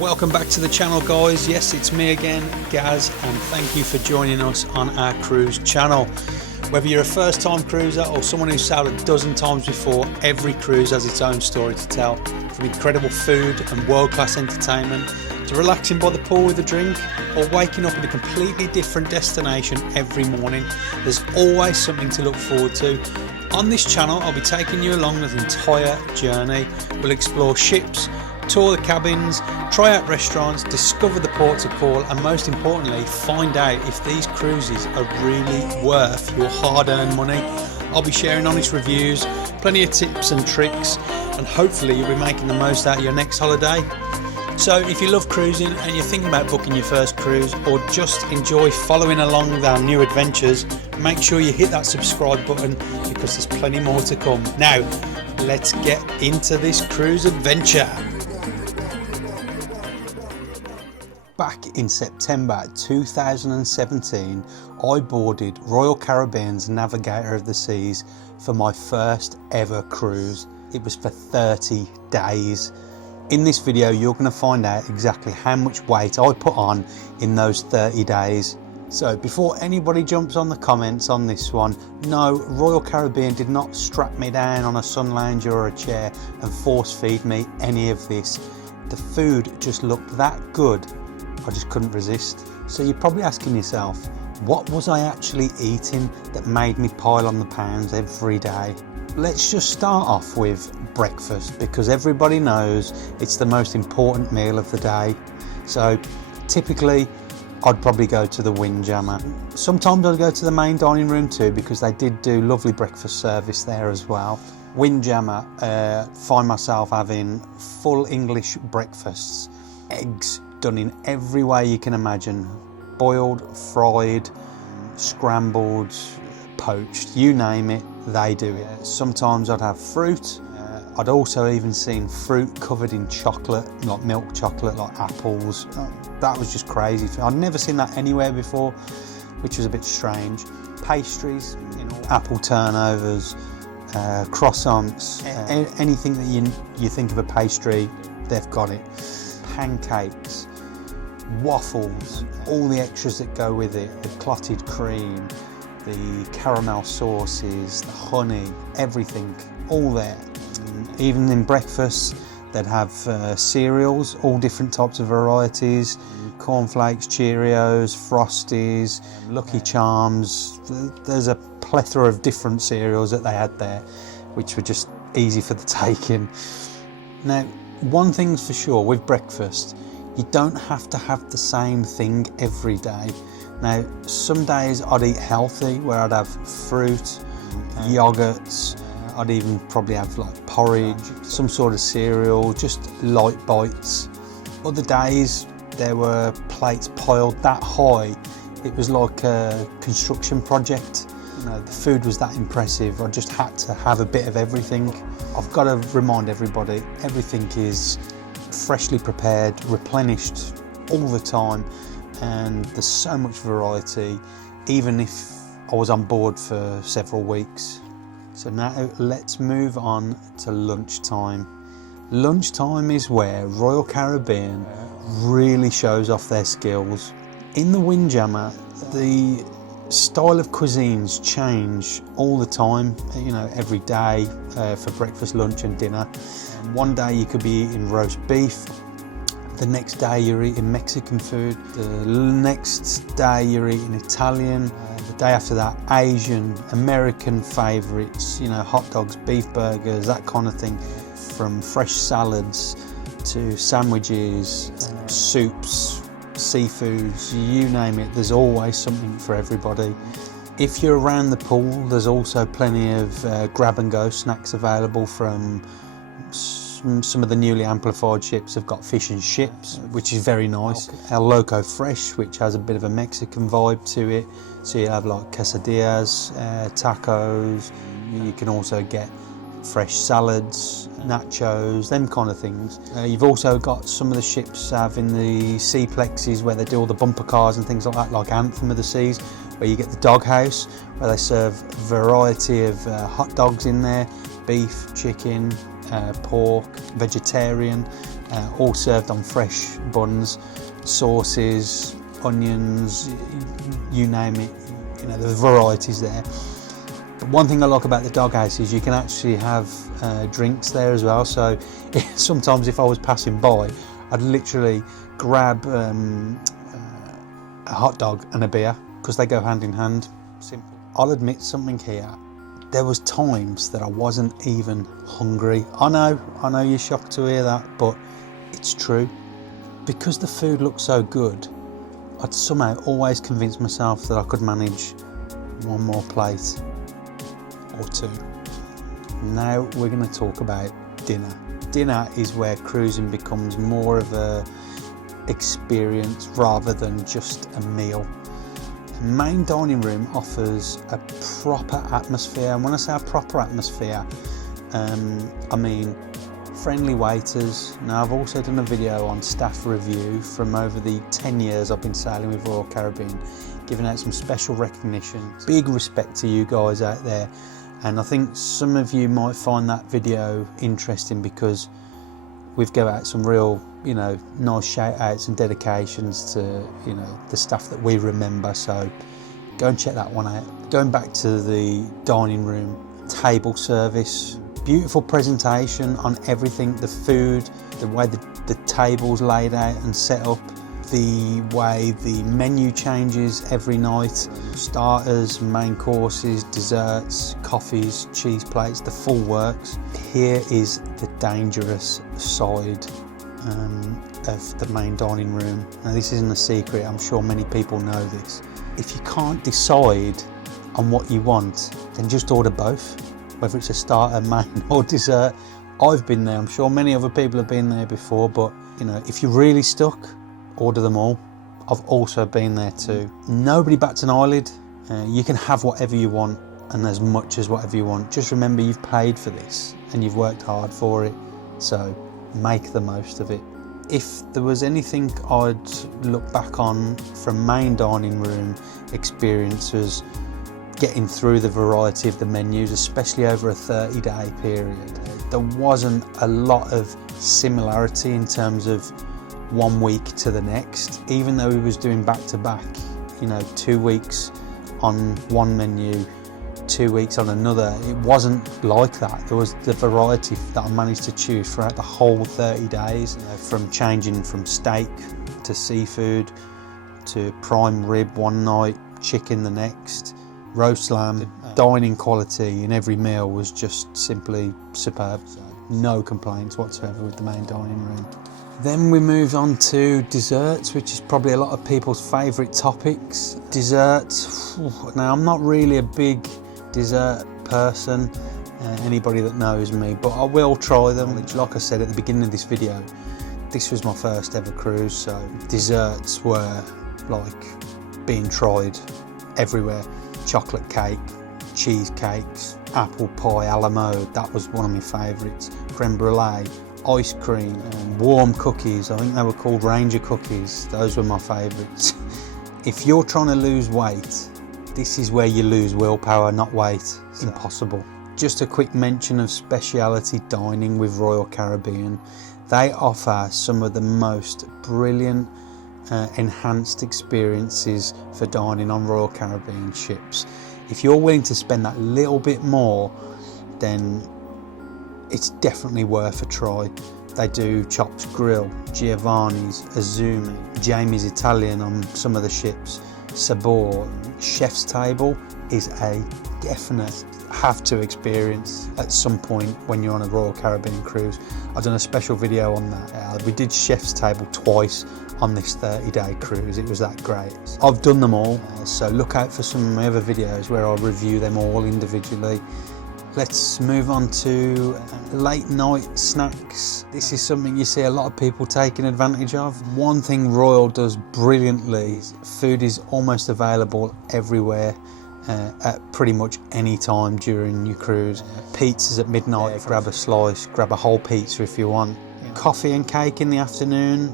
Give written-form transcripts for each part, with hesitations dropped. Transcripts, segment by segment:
Welcome back to the channel, guys. Yes, it's me again, Gaz, and thank you for joining us on our cruise channel. Whether you're a first-time cruiser or someone who's sailed a dozen times before, every cruise has its own story to tell. From incredible food and world-class entertainment to relaxing by the pool with a drink or waking up in a completely different destination every morning, there's always something to look forward to. On this channel, I'll be taking you along the entire journey. We'll explore ships, tour the cabins, try out restaurants, discover the ports of call, and most importantly, find out if these cruises are really worth your hard-earned money. I'll be sharing honest reviews, plenty of tips and tricks, and hopefully you'll be making the most out of your next holiday. So if you love cruising and you're thinking about booking your first cruise, or just enjoy following along with our new adventures, make sure you hit that subscribe button because there's plenty more to come. Now, let's get into this cruise adventure. Back in September 2017, I boarded Royal Caribbean's Navigator of the Seas for my first ever cruise. It was for 30 days. In this video, you're going to find out exactly how much weight I put on in those 30 days. So before anybody jumps on the comments on this one, no, Royal Caribbean did not strap me down on a sun lounger or a chair and force feed me any of this. The food just looked that good, I just couldn't resist. So you're probably asking yourself, what was I actually eating that made me pile on the pounds every day? Let's just start off with breakfast, because everybody knows it's the most important meal of the day. So typically I'd probably go to the Windjammer. Sometimes I'd go to the main dining room too, because they did do lovely breakfast service there as well. Windjammer, find myself having full English breakfasts, eggs done in every way you can imagine, boiled, fried, scrambled, poached, you name it, they do it. Sometimes I'd have fruit. I'd also even seen fruit covered in chocolate, like milk chocolate, like apples. That was just crazy. I'd never seen that anywhere before, which was a bit strange. Pastries, apple turnovers, croissants, anything that you think of a pastry, they've got it. Pancakes, waffles, all the extras that go with it, the clotted cream, the caramel sauces, the honey, everything, all there. Even in breakfast, they'd have cereals, all different types of varieties, cornflakes, Cheerios, Frosties, Lucky Charms. There's a plethora of different cereals that they had there, which were just easy for the taking. Now, one thing's for sure with breakfast, you don't have to have the same thing every day. Now, some days I'd eat healthy, where I'd have fruit, yogurts, I'd even probably have like porridge, some sort of cereal, just light bites. Other days there were plates piled that high, it was like a construction project. The food was that impressive, I just had to have a bit of everything. I've got to remind everybody, everything is freshly prepared, replenished all the time, and there's so much variety, even if I was on board for several weeks. So now let's move on to lunchtime. Lunchtime is where Royal Caribbean really shows off their skills. In the Windjammer, the style of cuisines change all the time, every day for breakfast, lunch and dinner. One day you could be eating roast beef, the next day you're eating Mexican food, the next day you're eating Italian, the day after that Asian, American favourites, hot dogs, beef burgers, that kind of thing, from fresh salads to sandwiches, soups, seafoods, you name it, there's always something for everybody. If you're around the pool, there's also plenty of grab and go snacks available from some of the newly amplified ships have got fish and chips, which is very nice. El Loco Fresh, which has a bit of a Mexican vibe to it. So you have like quesadillas, tacos. You can also get fresh salads, nachos, them kind of things. You've also got some of the ships having the seaplexes where they do all the bumper cars and things like that, like Anthem of the Seas, where you get the doghouse, where they serve a variety of hot dogs in there, beef, chicken, pork, vegetarian, all served on fresh buns, sauces, onions, you name it. You know, the varieties there. But one thing I like about the doghouse is you can actually have drinks there as well. So sometimes if I was passing by, I'd literally grab a hot dog and a beer, because they go hand in hand. Simple. I'll admit something here. There was times that I wasn't even hungry. I know you're shocked to hear that, but it's true. Because the food looked so good, I'd somehow always convince myself that I could manage one more plate or two. Now we're going to talk about dinner. Dinner is where cruising becomes more of a experience rather than just a meal. The main dining room offers a proper atmosphere, and when I say a proper atmosphere, I mean friendly waiters. Now I've also done a video on staff review from over the 10 years I've been sailing with Royal Caribbean, giving out some special recognition. Big respect to you guys out there, and I think some of you might find that video interesting because we've given out some real, you know, nice shout outs and dedications to, you know, the stuff that we remember. So go and check that one out. Going back to the dining room, table service, beautiful presentation on everything, the food, the way the table's laid out and set up, the way the menu changes every night, starters, main courses, desserts, coffees, cheese plates, the full works. Here is the dangerous side of the main dining room. Now this isn't a secret, I'm sure many people know this. If you can't decide on what you want, then just order both, whether it's a starter, main or dessert. I've been there, I'm sure many other people have been there before, but you know, if you're really stuck, order them all. I've also been there too. Nobody bats an eyelid. You can have whatever you want and as much as whatever you want. Just remember you've paid for this and you've worked hard for it, so make the most of it. If there was anything I'd look back on from main dining room experiences, getting through the variety of the menus, especially over a 30-day period. There wasn't a lot of similarity in terms of one week to the next, even though we was doing back to back, you know, 2 weeks on one menu, 2 weeks on another. It wasn't like that. There was the variety that I managed to choose throughout the whole 30 days, you know, from changing from steak to seafood to prime rib one night, chicken the next, roast lamb. Dining quality in every meal was just simply superb. So no complaints whatsoever with the main dining room. Then we moved on to desserts, which is probably a lot of people's favourite topics. Desserts, now I'm not really a big dessert person, anybody that knows me, but I will try them. Like I said at the beginning of this video, this was my first ever cruise, so desserts were like being tried everywhere. Chocolate cake, cheesecakes, apple pie a la mode, that was one of my favourites. Creme brulee, ice cream, warm cookies, I think they were called Ranger cookies, those were my favourites. If you're trying to lose weight, this is where you lose willpower, not weight. It's impossible. Just a quick mention of speciality dining with Royal Caribbean. They offer some of the most brilliant enhanced experiences for dining on Royal Caribbean ships. If you're willing to spend that little bit more, then it's definitely worth a try. They do Chops Grill, Giovanni's, Azumi, Jamie's Italian on some of the ships, Sabor. Chef's Table is a definite have to experience at some point when you're on a Royal Caribbean cruise. I've done a special video on that. We did Chef's Table twice on this 30-day cruise. It was that great. I've done them all, so look out for some of my other videos where I review them all individually. Let's move on to late night snacks. This is something you see a lot of people taking advantage of. One thing Royal does brilliantly, food is almost available everywhere at pretty much any time during your cruise. Pizzas at midnight, grab a slice, grab a whole pizza if you want. Coffee and cake in the afternoon,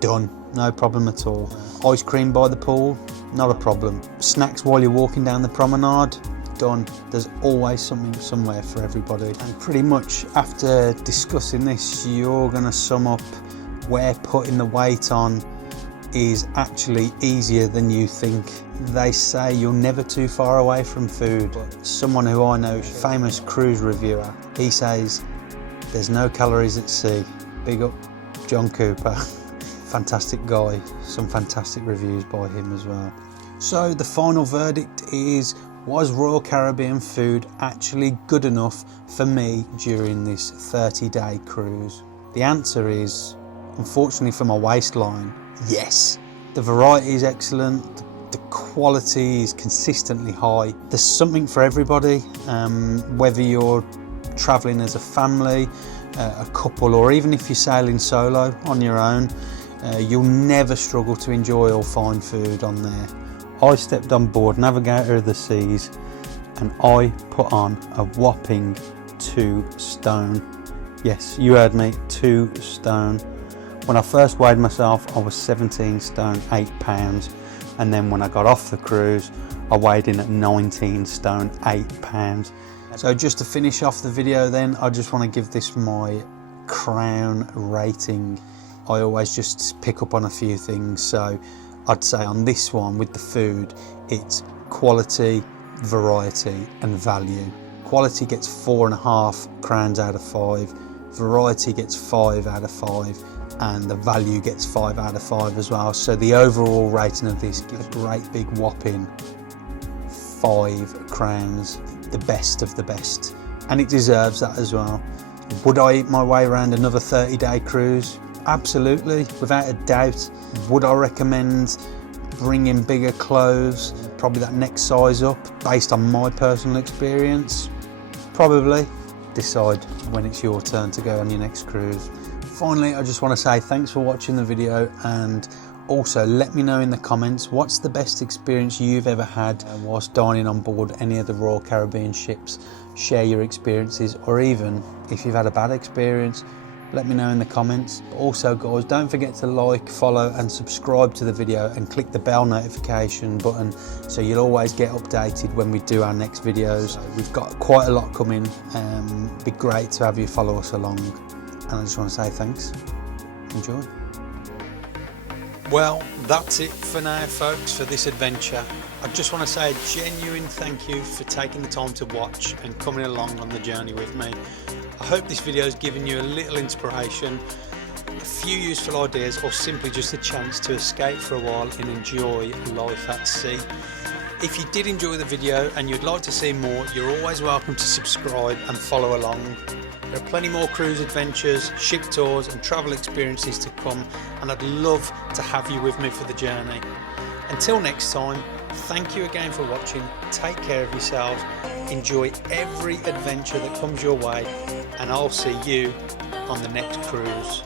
done, no problem at all. Ice cream by the pool, not a problem. Snacks while you're walking down the promenade, done. There's always something somewhere for everybody. And pretty much after discussing this, you're going to sum up where putting the weight on is actually easier than you think. They say you're never too far away from food. Someone who I know, famous cruise reviewer, he says there's no calories at sea. Big up John Cooper. Fantastic guy, some fantastic reviews by him as well. So the final verdict is, was Royal Caribbean food actually good enough for me during this 30-day cruise? The answer is, unfortunately for my waistline, yes. The variety is excellent, the quality is consistently high. There's something for everybody, whether you're travelling as a family, a couple, or even if you're sailing solo on your own, you'll never struggle to enjoy or find food on there. I stepped on board Navigator of the Seas and I put on a whopping 2 stone. Yes, you heard me, 2 stone. When I first weighed myself, I was 17 stone, 8 pounds. And then when I got off the cruise, I weighed in at 19 stone, 8 pounds. So just to finish off the video then, I just want to give this my crown rating. I always just pick up on a few things, so I'd say on this one with the food, it's quality, variety and value. Quality gets 4.5 crowns out of 5, variety gets 5 out of 5, and the value gets 5 out of 5 as well. So the overall rating of this gives a great big whopping 5 crowns, the best of the best, and it deserves that as well. Would I eat my way around another 30-day cruise? Absolutely, without a doubt. Would I recommend bringing bigger clothes, probably that next size up, based on my personal experience? Probably. Decide when it's your turn to go on your next cruise. Finally, I just want to say thanks for watching the video, and also let me know in the comments what's the best experience you've ever had whilst dining on board any of the Royal Caribbean ships. Share your experiences, or even if you've had a bad experience, let me know in the comments. Also guys, don't forget to like, follow and subscribe to the video and click the bell notification button so you'll always get updated when we do our next videos. We've got quite a lot coming, it'd be great to have you follow us along, and I just want to say thanks. Enjoy. Well, that's it for now folks, for this adventure. I just want to say a genuine thank you for taking the time to watch and coming along on the journey with me. I hope this video has given you a little inspiration, a few useful ideas, or simply just a chance to escape for a while and enjoy life at sea. If you did enjoy the video and you'd like to see more, you're always welcome to subscribe and follow along. There are plenty more cruise adventures, ship tours and travel experiences to come, and I'd love to have you with me for the journey. Until next time, thank you again for watching, take care of yourselves, enjoy every adventure that comes your way, and I'll see you on the next cruise.